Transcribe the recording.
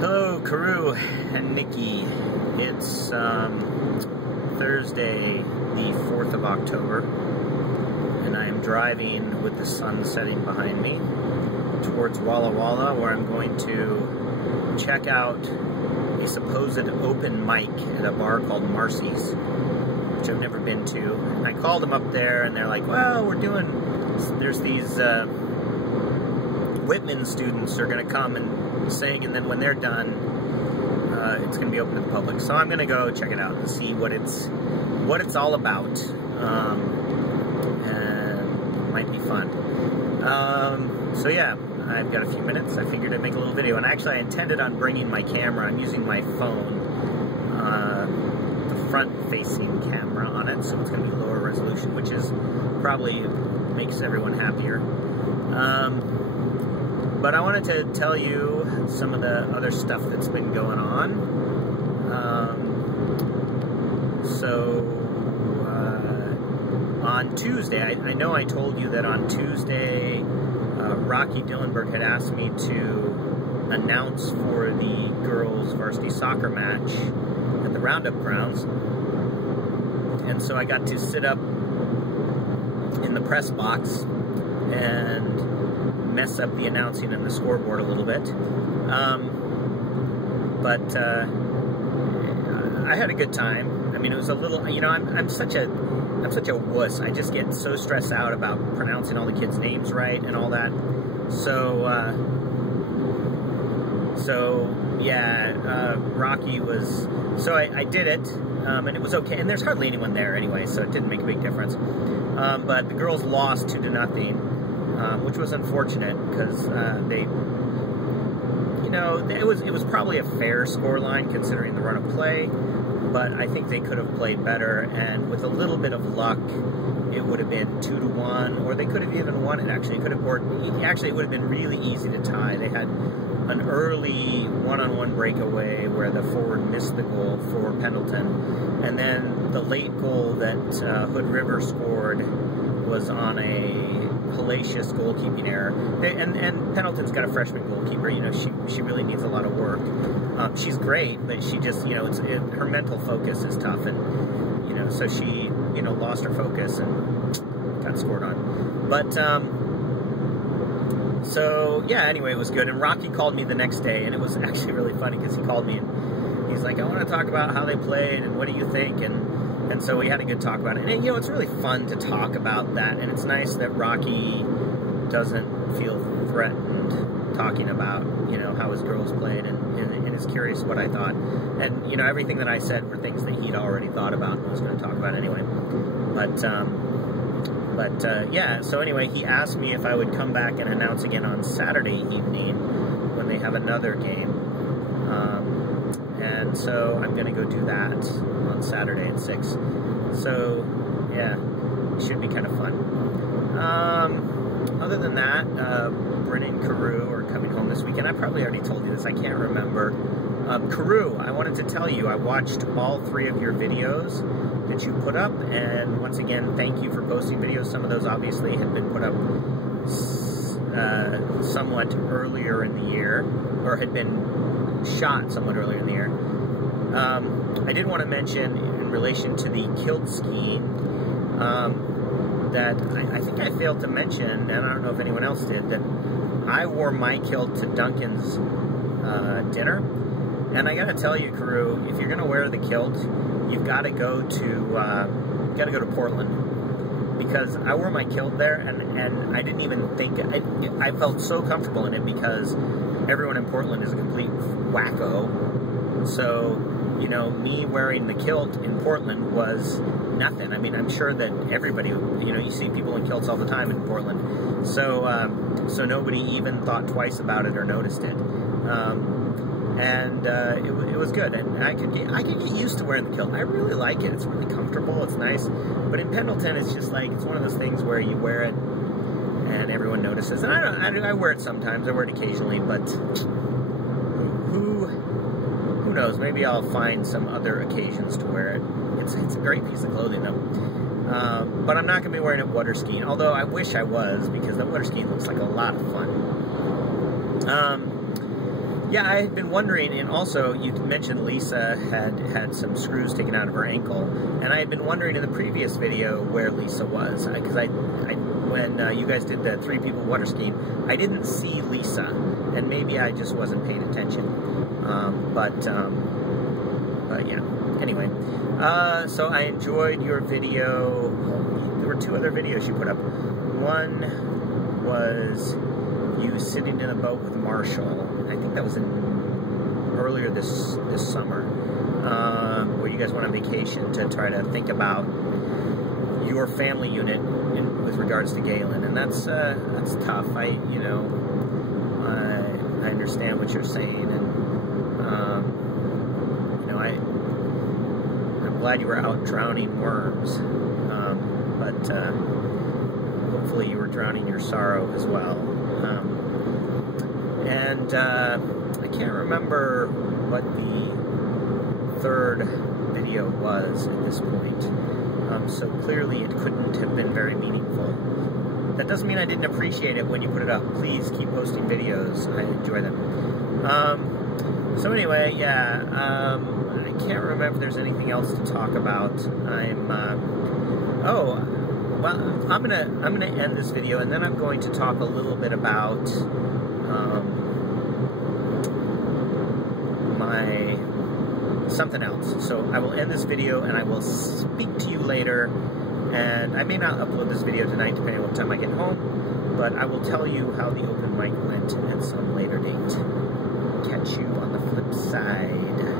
Hello, Carew and Nikki. It's Thursday, the 4th of October, and I am driving with the sun setting behind me towards Walla Walla, where I'm going to check out a supposed open mic at a bar called Marcy's, which I've never been to. And I called them up there, and they're like, well, there's these Whitman students are going to come and sing, and then when they're done, it's going to be open to the public. So I'm going to go check it out and see what it's all about. And it might be fun. So yeah, I've got a few minutes. I figured I'd make a little video, and actually I intended on bringing my camera. I'm using my phone, the front-facing camera on it, so it's going to be lower resolution, which is probably makes everyone happier. But I wanted to tell you some of the other stuff that's been going on. On Tuesday, I know I told you that on Tuesday, Rocky Dillenberg had asked me to announce for the girls' varsity soccer match at the Roundup grounds. And so I got to sit up in the press box and mess up the announcing and the scoreboard a little bit, but I had a good time. I mean, it was a little, you know, I'm such a wuss. I just get so stressed out about pronouncing all the kids' names right and all that. So yeah, Rocky was. So I did it, and it was okay. And there's hardly anyone there anyway, so it didn't make a big difference. But the girls lost 2-0. Which was unfortunate because they, you know, it was probably a fair scoreline considering the run of play, but I think they could have played better, and with a little bit of luck, it would have been 2-1, or they could have even won it. Actually, it would have been really easy to tie. They had an early one-on-one breakaway where the forward missed the goal for Pendleton, and then the late goal that Hood River scored was on a hellacious goalkeeping error. And Pendleton's got a freshman goalkeeper. You know, she really needs a lot of work. She's great, but she just, you know, her mental focus is tough, and you know, so she, you know, lost her focus and got scored on. But so yeah, anyway, it was good. And Rocky called me the next day, and it was actually really funny because he called me and he's like, I want to talk about how they played and what do you think, and so we had a good talk about it. And, you know, it's really fun to talk about that. And it's nice that Rocky doesn't feel threatened talking about, you know, how his girls played and is curious what I thought. And, you know, everything that I said were things that he'd already thought about and was going to talk about anyway. But yeah, so anyway, he asked me if I would come back and announce again on Saturday evening when they have another game. And so I'm going to go do that on Saturday at 6. So, yeah, it should be kind of fun. Other than that, Bryn and Carew are coming home this weekend. I probably already told you this. I can't remember. Carew, I wanted to tell you, I watched all 3 of your videos that you put up. And once again, thank you for posting videos. Some of those obviously had been put up somewhat earlier in the year, or had been shot somewhat earlier in the year. I did want to mention in relation to the kilt skiing that I think I failed to mention, and I don't know if anyone else did, that I wore my kilt to Duncan's dinner. And I gotta tell you, Carew, if you're gonna wear the kilt, you've got to go to Portland, because I wore my kilt there, and I didn't even think I felt so comfortable in it because everyone in Portland is a complete wacko. So, you know, me wearing the kilt in Portland was nothing. I mean, I'm sure that everybody, you know, you see people in kilts all the time in Portland. So, so nobody even thought twice about it or noticed it. It was good, and I could get used to wearing the kilt. I really like it. It's really comfortable. It's nice. But in Pendleton, it's just like, it's one of those things where you wear it and everyone notices. And I wear it sometimes. I wear it occasionally, but who knows? Maybe I'll find some other occasions to wear it. It's a great piece of clothing, though. But I'm not going to be wearing it water skiing, although I wish I was, because the water skiing looks like a lot of fun. Yeah, I had been wondering, and also you mentioned Lisa had some screws taken out of her ankle, and I had been wondering in the previous video where Lisa was, because when you guys did the 3 people water skiing, I didn't see Lisa, and maybe I just wasn't paying attention. But yeah. Anyway, so I enjoyed your video. There were 2 other videos you put up. One was you sitting in a boat with Marshall. I think that was earlier this summer, where you guys went on vacation to try to think about your family unit with regards to Galen, and that's tough. I understand what you're saying, and I'm glad you were out drowning worms, but hopefully you were drowning your sorrow as well. And I can't remember what the 3rd video was at this point, so clearly it couldn't have been very meaningful. That doesn't mean I didn't appreciate it when you put it up. Please keep posting videos. I enjoy them. So anyway, yeah, I can't remember if there's anything else to talk about. I'm gonna end this video, and then I'm going to talk a little bit about something else. So I will end this video, and I will speak to you later. And I may not upload this video tonight, depending on what time I get home, but I will tell you how the open mic went at some later date. Catch you on the flip side.